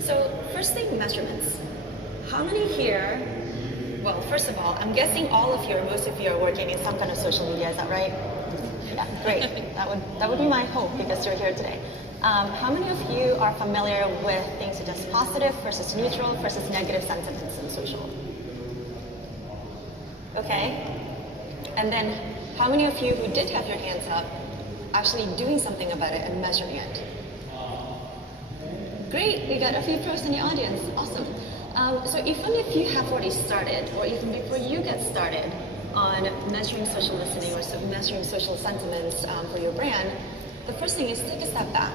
So first thing, measurements. How many here, well, first of all, I'm guessing all of you or most of you are working in some kind of social media, is that right? Yeah, great. That would be my hope because you're here today. How many of you are familiar with things such as positive versus neutral versus negative sentiments in social? Okay. And then how many of you who did have your hands up actually doing something about it and measuring it? Great, we got a few pros in the audience. Awesome. So even if you have already started, or even before you get started on measuring social listening or measuring social sentiments for your brand, the first thing is take a step back.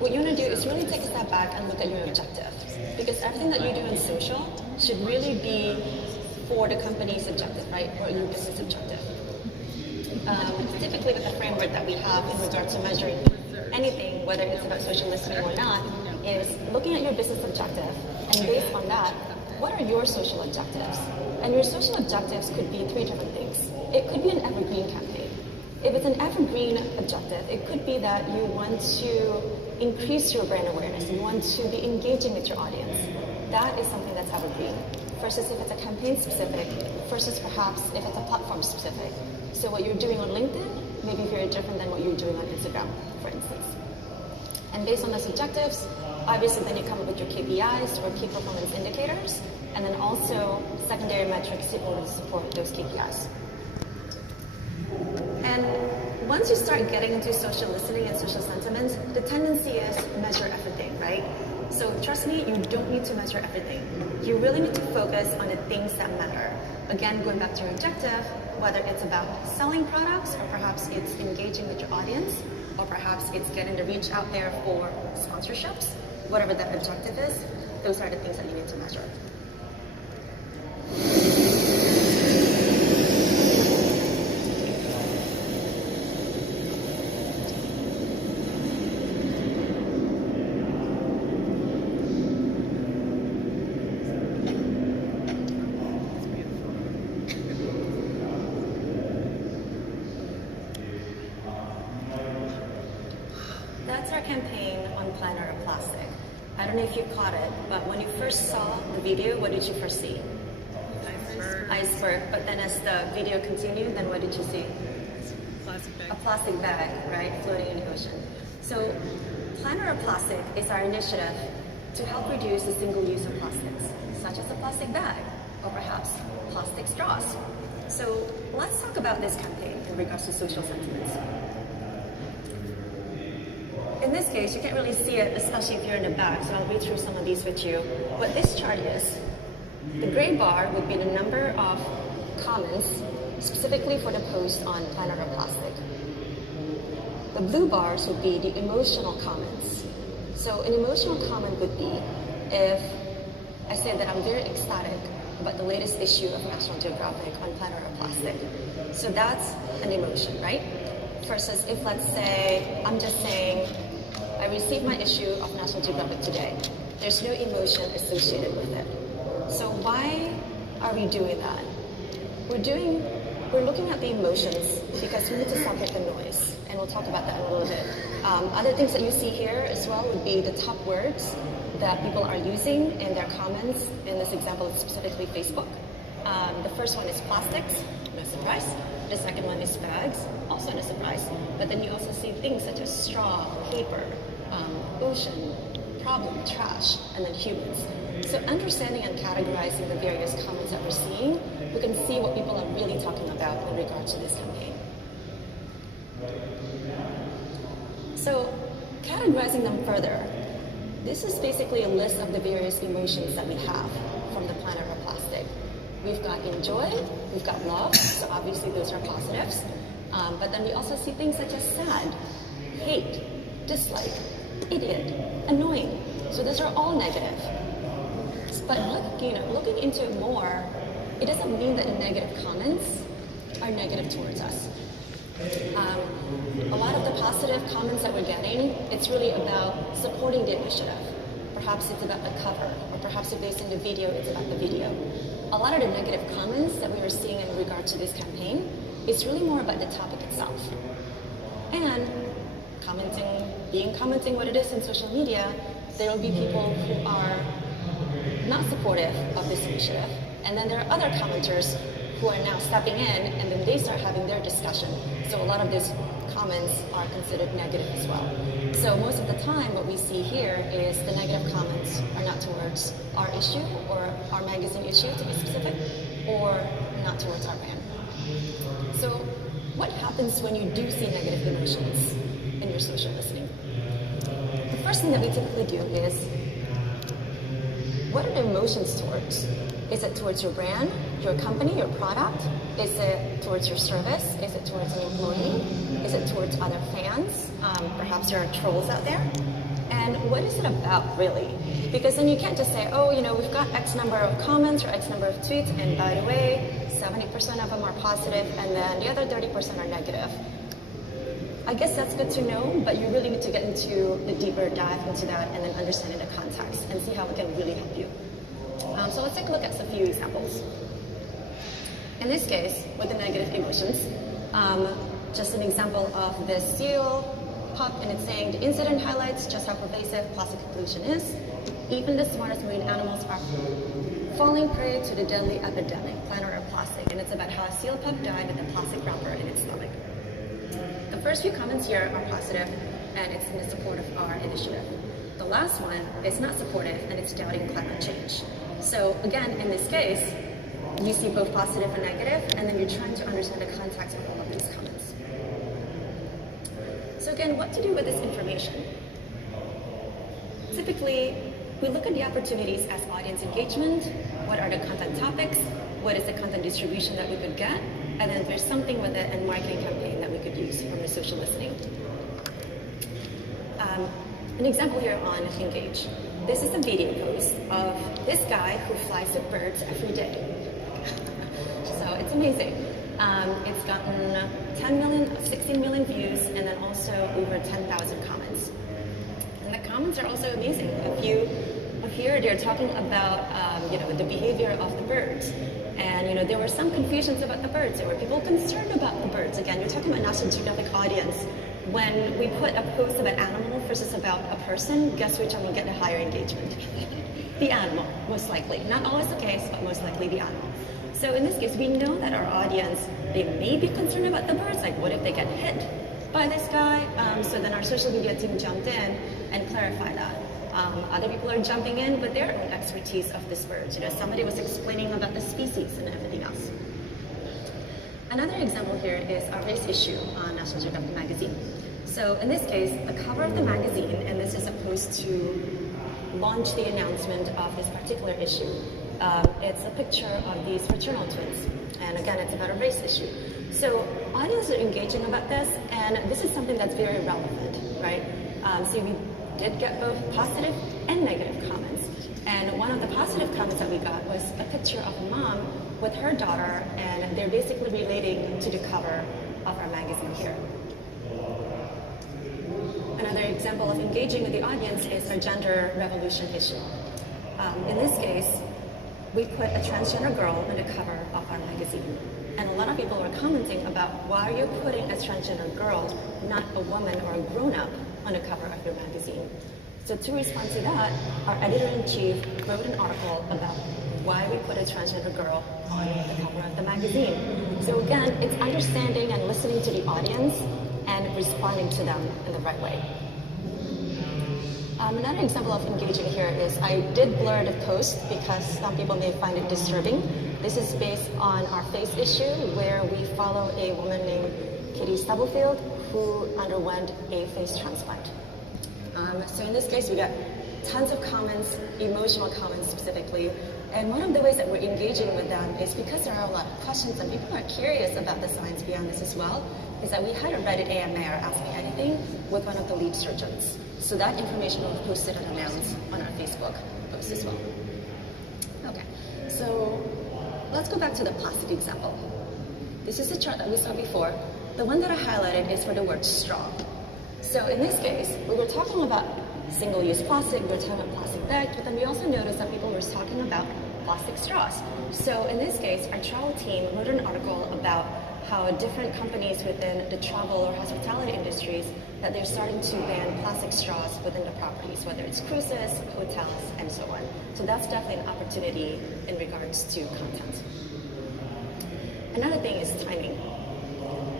What you want to do is really take a step back and look at your objective. Because everything that you do in social should really be for the company's objective, right? Or your business objective. Typically with the framework that we have in regards to measuring anything, whether it's about social listening or not, is looking at your business objective, and based on that, what are your social objectives? And your social objectives could be three different things. It could be an evergreen campaign. If it's an evergreen objective, it could be that you want to increase your brand awareness, you want to be engaging with your audience. That is something that's evergreen. Versus if it's a campaign specific, versus perhaps if it's a platform specific. So what you're doing on LinkedIn may be very different than what you're doing on Instagram, for instance. And based on those objectives, obviously then you come up with your KPIs or key performance indicators, and then also secondary metrics in order to support those KPIs. And once you start getting into social listening and social sentiments, the tendency is measure everything, right? So trust me, you don't need to measure everything. You really need to focus on the things that matter. Again, going back to your objective, whether it's about selling products or perhaps it's engaging with your audience, or perhaps it's getting the reach out there for sponsorships, whatever that objective is, those are the things that you need to measure. That's our campaign on Planet of Plastic. I don't know if you caught it, but when you first saw the video, what did you first see? Iceberg. But then as the video continued, then what did you see? Plastic bag. A plastic bag, right, floating in the ocean. So Planet of Plastic is our initiative to help reduce the single use of plastics, such as a plastic bag, or perhaps plastic straws. So let's talk about this campaign in regards to social sentiments. In this case, you can't really see it, especially if you're in the back, so I'll read through some of these with you. What this chart is, the gray bar would be the number of comments specifically for the post on Planet of Plastic. The blue bars would be the emotional comments. So an emotional comment would be if I say that I'm very ecstatic about the latest issue of National Geographic on Planet of Plastic. So that's an emotion, right? Versus if, let's say, I'm just saying, I received my issue of National Geographic today. There's no emotion associated with it. So why are we doing that? We're looking at the emotions because we need to separate the noise, and we'll talk about that in a little bit. Other things that you see here as well would be the top words that people are using in their comments. In this example, it's specifically Facebook. The first one is plastics, no surprise. The second one is bags, also no surprise. But then you also see things such as straw, paper, ocean, problem, trash, and then humans. So understanding and categorizing the various comments that we're seeing, we can see what people are really talking about in regards to this campaign. So categorizing them further, this is basically a list of the various emotions that we have from the Planet of Plastic. We've got enjoy, we've got love, so obviously those are positives. But then we also see things such as sad, hate, dislike, idiot, annoying. So those are all negative. But looking into it more, it doesn't mean that the negative comments are negative towards us. A lot of the positive comments that we're getting, it's really about supporting the initiative. Perhaps it's about the cover, or perhaps if based on the video, it's about the video. A lot of the negative comments that we were seeing in regard to this campaign is really more about the topic itself. And commenting being commenting what it is in social media, there will be people who are not supportive of this initiative. And then there are other commenters who are now stepping in, and then they start having their discussion. So a lot of these comments are considered negative as well. So most of the time what we see here is the negative comments are not towards our issue or our magazine issue to be specific, or not towards our brand. So what happens when you do see negative emotions in your social listening? The first thing that we typically do is, what are the emotions towards? Is it towards your brand, your company, your product? Is it towards your service? Is it towards an employee? Is it towards other fans? Perhaps there are trolls out there. And what is it about, really? Because then you can't just say, oh, we've got X number of comments or X number of tweets, and by the way, 70% of them are positive, and then the other 30% are negative. I guess that's good to know, but you really need to get into the deeper dive into that and then understanding the context and see how it can really help you. So let's take a look at a few examples. In this case, with the negative emotions, just an example of this seal pop, and it's saying the incident highlights just how pervasive plastic pollution is. Even the smartest marine animals are falling prey to the deadly epidemic, planet or plastic, and it's about how a seal pup died with a plastic wrapper in its stomach. The first few comments here are positive, and it's in the support of our initiative. The last one is not supportive, and it's doubting climate change. So again, in this case, you see both positive and negative, and then you're trying to understand the context of all of these comments. So again, what to do with this information? Typically, we look at the opportunities as audience engagement, what are the content topics, what is the content distribution that we could get, and then there's something with it and marketing campaign that we could use from the social listening. An example here on Engage. This is a video post of this guy who flies with birds every day. So it's amazing. It's gotten 16 million views, and then also over 10,000 comments. And the comments are also amazing. If you here, they're talking about the behavior of the birds. And there were some confusions about the birds. There were people concerned about the birds. Again, you're talking about National Geographic audience. When we put a post about animal versus about a person, guess which one will get a higher engagement? The animal, most likely. Not always the case, but most likely the animal. So in this case, we know that our audience, they may be concerned about the birds, like what if they get hit by this guy? So then our social media team jumped in and clarified that. Other people are jumping in with their own expertise of this bird. Somebody was explaining about the species and everything else. Another example here is our race issue on National Geographic magazine. So in this case, the cover of the magazine, and this is supposed to launch the announcement of this particular issue. It's a picture of these fraternal twins. And again, it's about a race issue. So audiences are engaging about this, and this is something that's very relevant, right? So we did get both positive and negative comments. And one of the positive comments that we got was a picture of a mom with her daughter, and they're basically relating to the cover of our magazine here. Another example of engaging with the audience is our gender revolution issue. In this case, we put a transgender girl on the cover of our magazine. And a lot of people were commenting about, why are you putting a transgender girl, not a woman or a grown-up, on the cover of your magazine? So to respond to that, our editor-in-chief wrote an article about why we put a transgender girl on the cover of the magazine. So again, it's understanding and listening to the audience and responding to them in the right way. Another example of engaging here is I did blur the post because some people may find it disturbing. This is based on our face issue where we follow a woman named Katie Stubblefield who underwent a face transplant. So in this case, we got tons of comments, emotional comments specifically. And one of the ways that we're engaging with them is because there are a lot of questions and people are curious about the science beyond this as well, is that we had a Reddit AMA or Ask Me Anything with one of the lead surgeons. So that information will be posted and announced on our Facebook post as well. Okay, so let's go back to the plastic example. This is the chart that we saw before. The one that I highlighted is for the word straw. So in this case, we were talking about single-use plastic, we were talking about plastic bags, but then we also noticed that people were talking about plastic straws. So in this case, our travel team wrote an article about how different companies within the travel or hospitality industries, that they're starting to ban plastic straws within the properties, whether it's cruises, hotels, and so on. So that's definitely an opportunity in regards to content. Another thing is timing.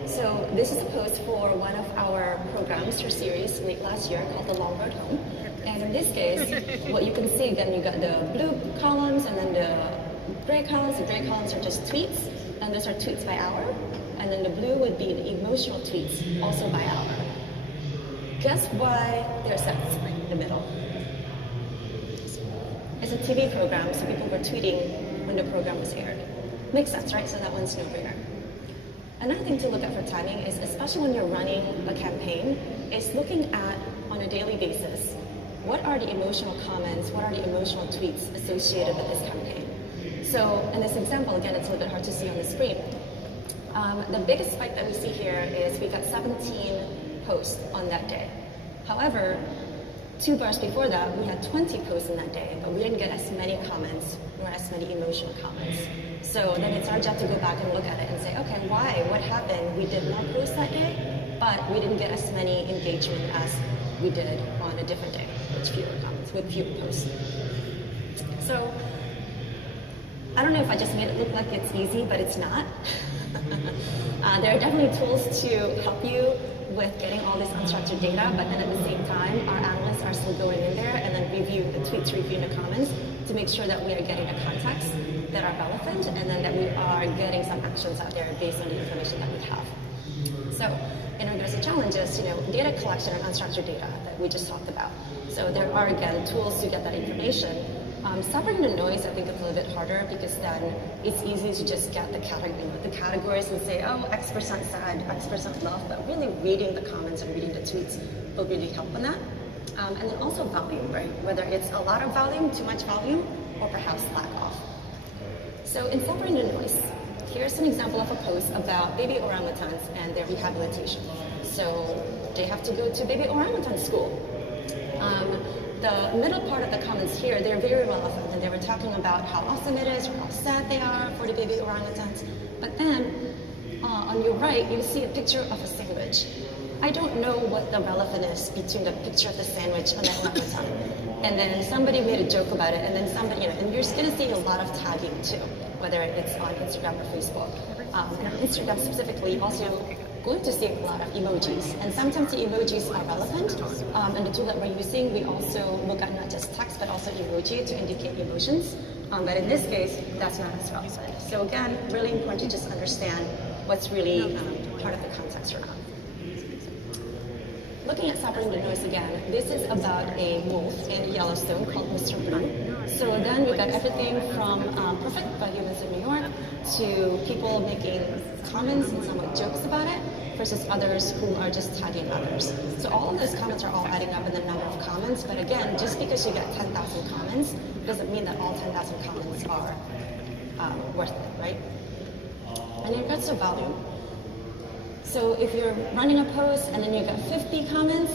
So this is a post for one of our programs or series late last year called The Long Road Home. And in this case, what you can see, again, you got the blue columns and then the gray columns. The gray columns are just tweets, and those are tweets by hour. And then the blue would be the emotional tweets, also by hour. Guess why they're set in the middle? It's a TV program, so people were tweeting when the program was aired. Makes sense, right? So that one's no brainer. Another thing to look at for timing is, especially when you're running a campaign, is looking at, on a daily basis, what are the emotional comments, what are the emotional tweets associated with this campaign? So in this example, again, it's a little bit hard to see on the screen. The biggest spike that we see here is we got 17 posts on that day. However, 2 bars before that, we had 20 posts in that day, but we didn't get as many comments or as many emotional comments. So then it's our job to go back and look at it and say, okay, why? What happened? We did more posts that day, but we didn't get as many engagement as we did on a different day with fewer comments, with fewer posts. So I don't know if I just made it look like it's easy, but it's not. There are definitely tools to help you with getting all this unstructured data, but then at the same time, our analysts are still going in there and then reviewing the tweets, reviewing the comments to make sure that we are getting the context that are relevant and then that we are getting some actions out there based on the information that we have. So in regards to challenges, data collection and unstructured data that we just talked about. So there are, again, tools to get that information. Separating the noise, I think, is a little bit harder because then it's easy to just get the categories and say, oh, X% sad, X% love, but really reading the comments and reading the tweets will really help on that. And then also volume, right? Whether it's a lot of volume, too much volume, or perhaps lack of. So in separating the noise, here's an example of a post about baby orangutans and their rehabilitation. So they have to go to baby orangutan school. The middle part of the comments here, they're very relevant, and they were talking about how awesome it is or how sad they are for the baby orangutans. But then, on your right, you see a picture of a sandwich. I don't know what the relevance is between the picture of the sandwich and the orangutan. And then somebody made a joke about it, and then somebody, and you're just gonna see a lot of tagging too, whether it's on Instagram or Facebook. And on Instagram specifically, also going to see a lot of emojis, and sometimes the emojis are relevant. And the tool that we're using, we also look at not just text but also emoji to indicate emotions. But in this case, that's not as relevant. So again, really important to just understand what's really part of the context around. Looking at separating the noise again, this is about a wolf in Yellowstone called Mr. Blue. So again, we got everything from Perfect by Humans in New York to people making comments and somewhat jokes about it versus others who are just tagging others. So all of those comments are all adding up in the number of comments, but again, just because you get 10,000 comments doesn't mean that all 10,000 comments are worth it, right? And in regards to volume, so if you're running a post and then you get 50 comments,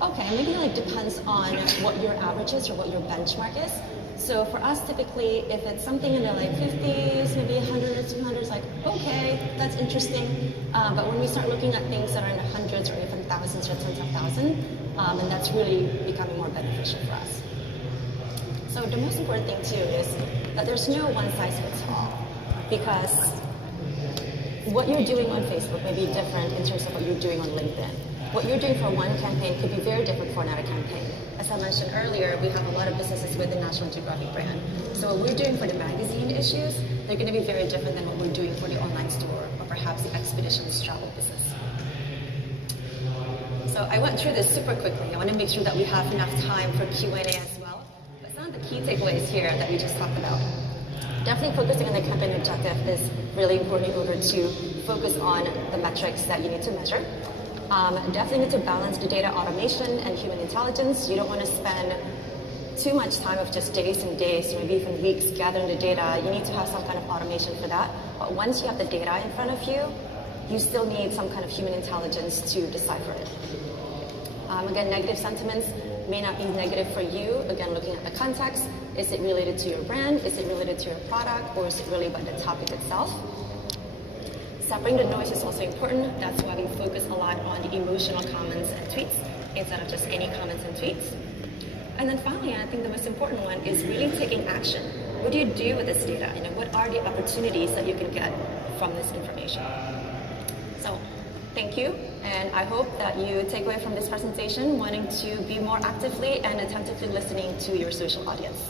okay, maybe it depends on what your average is or what your benchmark is. So for us, typically, if it's something in the 50s, maybe 100, 200s, okay, that's interesting. But when we start looking at things that are in the hundreds or even thousands or tens of thousands, and that's really becoming more beneficial for us. So the most important thing too is that there's no one size fits all, because what you're doing on Facebook may be different in terms of what you're doing on LinkedIn. What you're doing for one campaign could be very different for another campaign. As I mentioned earlier, we have a lot of businesses with the National Geographic brand. So what we're doing for the magazine issues, they're going to be very different than what we're doing for the online store or perhaps the expeditions travel business. So I went through this super quickly. I want to make sure that we have enough time for Q&A as well. But some of the key takeaways here that we just talked about. Definitely focusing on the campaign objective is really important in order to focus on the metrics that you need to measure. Definitely need to balance the data automation and human intelligence. You don't want to spend too much time of just days and days, maybe even weeks gathering the data. You need to have some kind of automation for that. But once you have the data in front of you, you still need some kind of human intelligence to decipher it. Again, negative sentiments may not be negative for you. Again, looking at the context, is it related to your brand? Is it related to your product? Or is it really about the topic itself? Separating the noise is also important. That's why we focus a lot on the emotional comments and tweets instead of just any comments and tweets. And then finally, I think the most important one is really taking action. What do you do with this data? What are the opportunities that you can get from this information? So thank you, and I hope that you take away from this presentation wanting to be more actively and attentively listening to your social audience.